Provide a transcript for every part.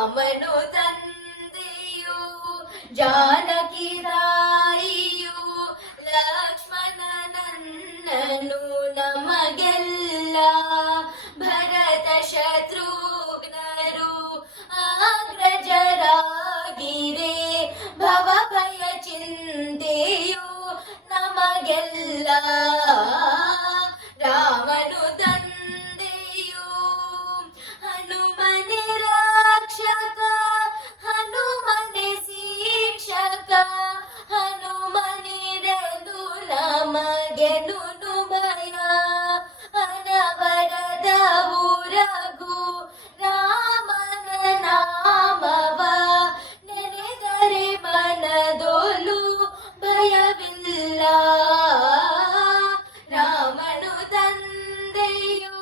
ರಾಮನು ತಂದೆಯು ಜಾನಕಿ ತಾಯಿಯು ಲಕ್ಷ್ಮಣನನ್ನನು ನಮಗೆಲ್ಲ ಭರತ ಶತ್ರುಘ್ನರು ಅಗ್ರಜರಾಗಿರೆ ಭವ ಭಯ ಚಿಂತೆಯು ನಮಗೆಲ್ಲ ರಾಮನು ತಂದೆಯು ಹನುಮನೆ ರಕ್ಷಕ ಹನುಮನೆ ಶಿಕ್ಷಕ ಹನುಮನಿರಲು ನಮಗೆನು ಭಯ ಅನವರದ ಊರಗು ರಾಮನ ನಾಮವ ನೆನೆದರೆ ಮನದೊಲು ಭಯವಿಲ್ಲ ರಾಮನು ತಂದೆಯು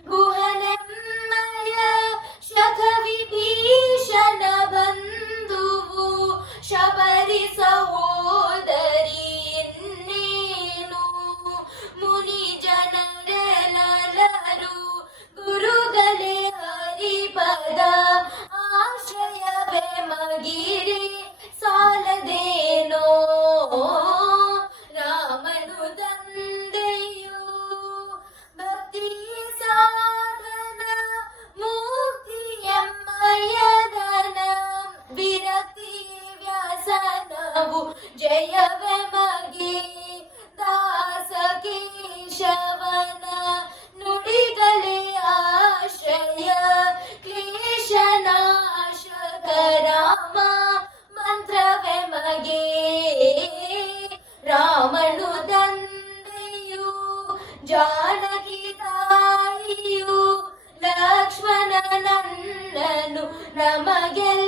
ಗುಹನೆಮ್ಮಯ ಶತವಿಭೀಷಣ ಬಂಧುವು ಶಬರಿ ಸಹೋದರಿ ಇನ್ನೇನು ಮುನಿ ಜನರೆಲ್ಲರೂ ಗುರುಗಳೇ ಹರಿಪದ ಆಶ್ರಯವೇ ಮಗಿರಿ ಸಾಲದೇನೋ ರಾಮನು ತಂದೆಯು ಭಕ್ತಿ ಸಾಧನ ಮುಕ್ತಿ ಎಮ್ಮಯದನ ವಿರಕ್ತಿ ವ್ಯಸನವು ಜಯವೇ ಮಗಿ ದಾಸ ಕೇಶವನ ನುಡಿಗಳೇ ಆಶ್ರಯ ಕ್ಲೇಶನಾಶಕ ರಾಮ ಮಂತ್ರವೇ ಮಗೆ ರಾಮನು ತಂದೆಯು ಜಾನಕಿ ತಾಯಿಯು ಲಕ್ಷ್ಮಣನನ್ನನು ನಮಗೆಲ್ಲ